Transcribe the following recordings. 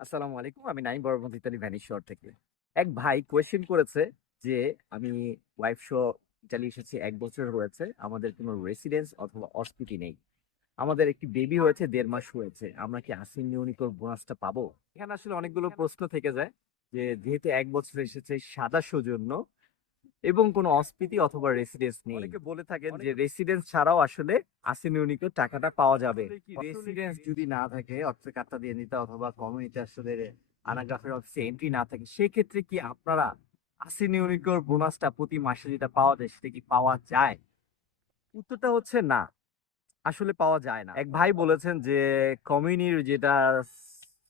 আসসালামু আলাইকুম। আমি নাইম বড়বন্ধু ইতালি ভ্যানিস শহর থেকে। এক ভাই কোয়েশ্চেন করেছে যে আমি ওয়াইফ সহ ইতালি এসেছি ১ বছর হয়েছে। আমাদের কোনো রেসিডেন্স অথবা অস্তিতি নেই। আমাদের একটি বেবি হয়েছে ১.৫ মাস হয়েছে। আমরা কি আসিন নিউনিকর বোনাসটা পাবো? এখানে আসলে অনেকগুলো প্রশ্ন থেকে যায় যে যেহেতু ১ বছর এসেছে সাদা সৌজন্য এবং কোনো অস্তিতি অথবা রেসিডেন্স নেই। অনেকে বলে থাকেন যে রেসিডেন্স ছাড়াও আসলে আসিন ইউনিকের টাকাটা পাওয়া যাবে। রেসিডেন্স যদি না থাকে অর্থে কার্ডটা দিয়ে নিতে অথবা কমিউনিটি আসলে আনাগ্রাফের অফিসে এন্ট্রি না থাকে সেক্ষেত্রে কি আপনারা আসিন ইউনিকর বোনাসটা প্রতি মাসে যেটা পাওয়া যায় সেটা কি পাওয়া যায়? উত্তরটা হচ্ছে না। আসলে পাওয়া যায় না। এক ভাই বলেছেন যে কমিউনির যেটা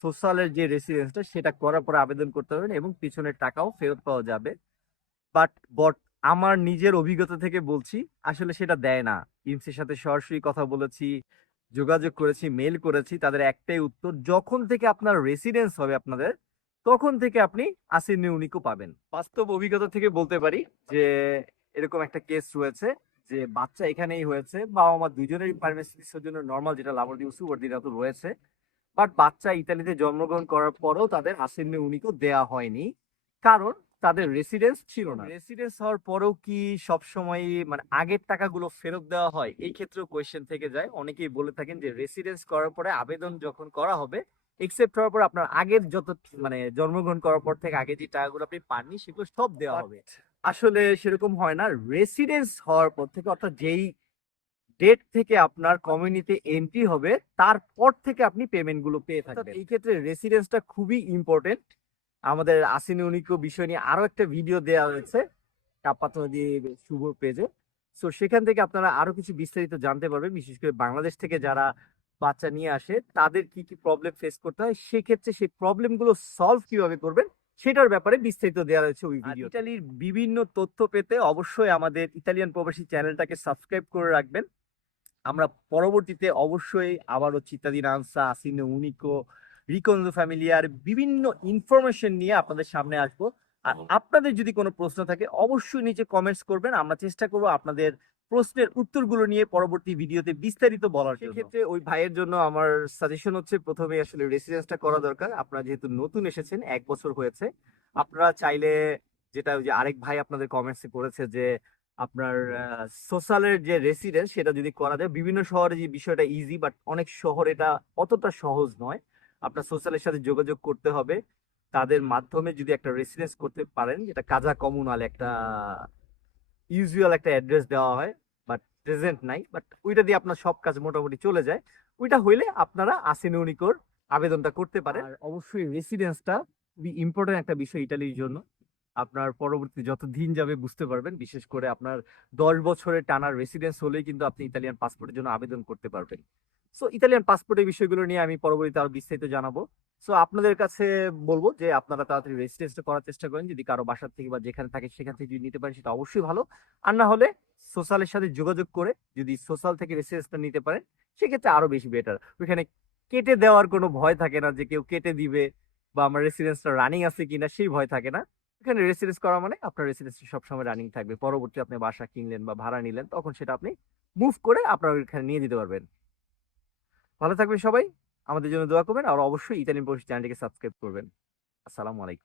সোশ্যালের যে রেসিডেন্সটা সেটা করার পরে আবেদন করতে পারবেন এবং পিছনের টাকাও ফেরত পাওয়া যাবে। বাট আমার নিজের অভিজ্ঞতা থেকে বলছি, আসলে সেটা দেয় না। ইমসির সাথে সরাসরি কথা বলেছি, যোগাযোগ করেছি, মেইল করেছি। তাদের একটাই উত্তর, যখন থেকে আপনার রেসিডেন্স হবে আপনাদের, তখন থেকে আপনি আসিন ইউনিকো পাবেন। বাস্তব অভিজ্ঞতা থেকে বলতে পারি যে, এরকম একটা কেস রয়েছে যে, বাচ্চা এখানেই হয়েছে। বাবা-মা দুজনেরই প্রাইমারি চিকিৎসার জন্য নরমাল যেটা লাবর দিউসু ওর্দিনা তো রয়েছে। বাট বাচ্চা ইতালিতে জন্মগ্রহণ করার পরেও তাদের আসিন ইউনিকো দেয়া হয়নি। কারণ তাদের রেসিডেন্স ছিল না। রেসিডেন্স হওয়ার পরেও কি সবসময়ই মানে আগের টাকাগুলো ফেরত দেওয়া হয়? এই ক্ষেত্রেও কোয়েশ্চেন থেকে যায়। অনেকেই বলে থাকেন যে রেসিডেন্স করার পরে আবেদন যখন করা হবে, একসেপ্ট হওয়ার পর আপনার আগের যত মানে জন্মগ্রহণ করার পর থেকে আগে যে টাকাগুলো আপনি পাননি সেগুলো সব দেওয়া হবে। আসলে সেরকম হয় না। রেসিডেন্স হওয়ার পর থেকে অর্থাৎ যেই ডেট থেকে আপনার কমিউনিটি এন্ট্রি হবে তারপর থেকে আপনি পেমেন্ট গুলো পেয়ে থাকবেন। এই ক্ষেত্রে রেসিডেন্সটা খুবই ইম্পর্টেন্ট। আমাদের আসিন ইউনিকো বিষয় নিয়ে আরো একটা ভিডিও দেওয়া হয়েছে কাপ্পাত নদী শুভ পেজে। সো সেখান থেকে আপনারা আরো কিছু বিস্তারিত জানতে পারবেন, বিশেষ করে বাংলাদেশ থেকে যারা বাচ্চা নিয়ে আসে তাদের কি কি প্রবলেম ফেস করতে হয়, সেক্ষেত্রে সেই প্রবলেম গুলো সলভ কিভাবে করবেন সেটার ব্যাপারে বিস্তারিত দেওয়া হয়েছে ওই ভিডিও। ইতালির বিভিন্ন তথ্য পেতে অবশ্যই আমাদের ইতালিয়ান প্রবাসী চ্যানেলটাকে সাবস্ক্রাইব করে রাখবেন। আমরা পরবর্তীতে অবশ্যই আবারও চিত্তাদিনানসা, আসিনো উনিকো, রিকোন্দো ফ্যামিলিয়ার বিভিন্ন ইনফরমেশন নিয়ে আপনাদের সামনে আসবো। আর আপনাদের যদি কোনো প্রশ্ন থাকে অবশ্যই নিচে কমেন্টস করবেন। আমরা চেষ্টা করবো আপনাদের প্রশ্নের উত্তরগুলো নিয়ে পরবর্তী ভিডিওতে বিস্তারিত বলার জন্য। সেক্ষেত্রে ওই ভাইয়ের জন্য আমার সাজেশন হচ্ছে প্রথমে আসলে রেসিডেন্সটা করা দরকার। আপনারা যেহেতু নতুন এসেছেন ১ বছর হয়েছে, আপনারা চাইলে যেটা ওই যে আরেক ভাই আপনাদের কমেন্টসে করেছে যে আপনার সোশ্যালের যে রেসিডেন্স সেটা যদি করা যায়, বিভিন্ন শহরে যে বিষয়টা ইজি বাট অনেক শহরে এটা অতটা সহজ নয়। আপনার সোশ্যালের সাথে যোগাযোগ করতে হবে, তাদের মাধ্যমে যদি একটা রেসিডেন্স করতে পারেন, যেটা কাজা কমুনাল একটা ইউজুয়াল একটা অ্যাড্রেস দেওয়া হয় বাট প্রেজেন্ট নাই, বাট ওইটা দিয়ে আপনার সব কাজ মোটামুটি চলে যায়। ওইটা হইলে আপনারা আসিনুনিকোর আবেদনটা করতে পারেন। আর অবশ্যই রেসিডেন্সটা খুবই ইম্পর্টেন্ট একটা বিষয় ইটালির জন্য। আপনার পরবর্তী যত দিন যাবে বুঝতে পারবেন, বিশেষ করে আপনার ১০ বছরের টানা রেসিডেন্স হলেই কিন্তু আপনি ইতালিয়ান পাসপোর্টের জন্য আবেদন করতে পারবেন। সো ইতালিয়ান পাসপোর্টের বিষয়গুলো নিয়ে আমি পরবর্তীতে আরো বিস্তারিত জানাবো। সো আপনাদের কাছে বলবো যে আপনারা তাড়াতাড়ি রেসিডেন্সটা করার চেষ্টা করেন। যদি কারো বাসার থেকে বা যেখানে থাকে সেখান থেকে যদি নিতে পারেন সেটা অবশ্যই ভালো। আর না হলে সোশ্যালের সাথে যোগাযোগ করে যদি সোশ্যাল থেকে রেসিডেন্সটা নিতে পারেন সেক্ষেত্রে আরো বেশি বেটার। ওইখানে কেটে দেওয়ার কোনো ভয় থাকে না যে কেউ কেটে দিবে বা আমার রেসিডেন্সটা রানিং আছে কিনা সেই ভয় থাকে না। এখানে রেসিডেন্স করা মানে আপনার রেসিডেন্স সবসময় রানিং থাকবে। পরবর্তী আপনি বাসা কিনলেন বা ভাড়া নিলেন তখন সেটা আপনি মুভ করে আপনার ওইখানে নিয়ে দিতে পারবেন। ভালো থাকবেন সবাই। আমাদের জন্য দোয়া করবেন আর অবশ্যই ইতালিয়ান পোস্ট চ্যানেলটিকে সাবস্ক্রাইব করবেন। আসসালামু আলাইকুম।